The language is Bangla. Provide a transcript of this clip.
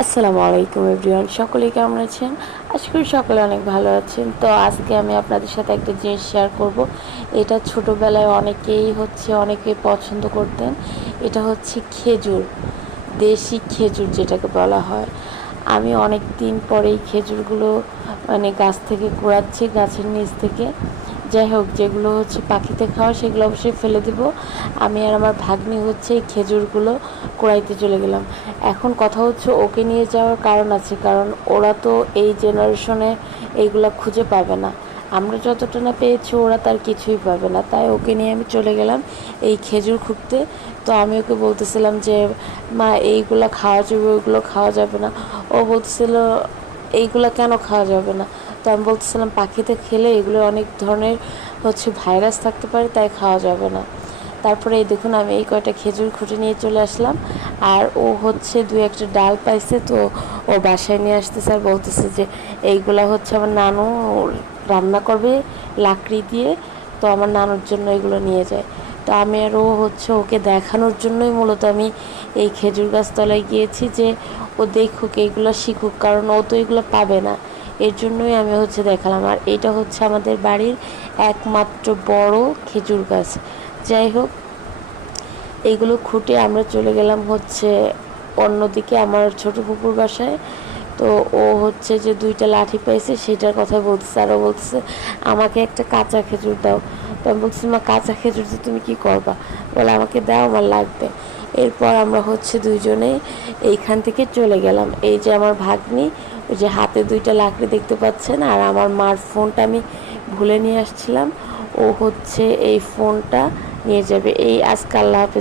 আসসালামু আলাইকুম এভরিওয়ান, সকলে কেমন আছেন? আশা করি সকলে অনেক ভালো আছেন। তো আজকে আমি আপনাদের সাথে একটা জিনিস শেয়ার করব। এটা ছোটোবেলায় অনেকেই পছন্দ করতেন। এটা হচ্ছে খেজুর, দেশি খেজুর যেটাকে বলা হয়। আমি অনেক দিন পরেই খেজুরগুলো গাছ থেকে কুড়াচ্ছি, গাছের নিচ থেকে। যাই হোক, যেগুলো হচ্ছে পাখিতে খাওয়া সেগুলো অবশ্যই ফেলে দেব। আমি আর আমার ভাগ্নি হচ্ছে এই খেজুরগুলো কুড়াইতে চলে গেলাম। এখন কথা হচ্ছে ওকে নিয়ে যাওয়ার কারণ আছে, কারণ ওরা তো এই জেনারেশনে এইগুলা খুঁজে পাবে না। আমরা যতটা না পেয়েছি ওরা তার কিছুই পাবে না, তাই ওকে নিয়ে আমি চলে গেলাম এই খেজুর খুঁড়তে। তো আমি ওকে বলতেছিলাম যে মা, এইগুলো খাওয়া যাবে, ওইগুলো খাওয়া যাবে না। ও বলতেছিল এইগুলো কেন খাওয়া যাবে না? তো আমি বলতেছিলাম পাখিতে খেলে এগুলো অনেক ধরনের ভাইরাস থাকতে পারে, তাই খাওয়া যাবে না। তারপরে এই দেখুন, আমি এই কয়টা খেজুর খুঁটে নিয়ে চলে আসলাম। আর ও দু একটা ডাল পাইছে, তো ও বাসায় নিয়ে আসতেছে আর বলতেছে যে এইগুলা আমার নানু রান্না করবে লাকড়ি দিয়ে, তো আমার নানুর জন্য এগুলো নিয়ে যায়। তো আমি আর ও ওকে দেখানোর জন্যই মূলত আমি এই খেজুর গাছ তলায় গিয়েছি, যে ও দেখুক, এইগুলো শিখুক, কারণ ও তো এগুলো পাবে না। এর জন্যই আমি দেখালাম। আর এটা আমাদের বাড়ির একমাত্র বড় খেজুর গাছ। যাই হোক, এইগুলো খুঁটে আমরা চলে গেলাম অন্যদিকে আমার ছোট পুকুর বাসায়। তো ও যে দুইটা লাঠি পাইছে সেটার কথা বলতেছে, আর ও বলতেছে আমাকে একটা কাঁচা খেজুর দাও। তো আমি বলছি, মা, কাঁচা খেজুর দিয়ে তুমি কি করবা? বলে আমাকে দাও, আমার লাগবে। এরপর আমরা দুইজনেই এইখান থেকে চলে গেলাম। এই যে আমার ভাগ্নি, ওই যে হাতে দুইটা লাকড়ি দেখতে পাচ্ছেন, আর আমার মার ফোনটা আমি ভুলে নিয়ে আসছিলাম। ও এই ফোনটা নিয়ে যাবে। এই আজকে আল্লাহ হাফেজ।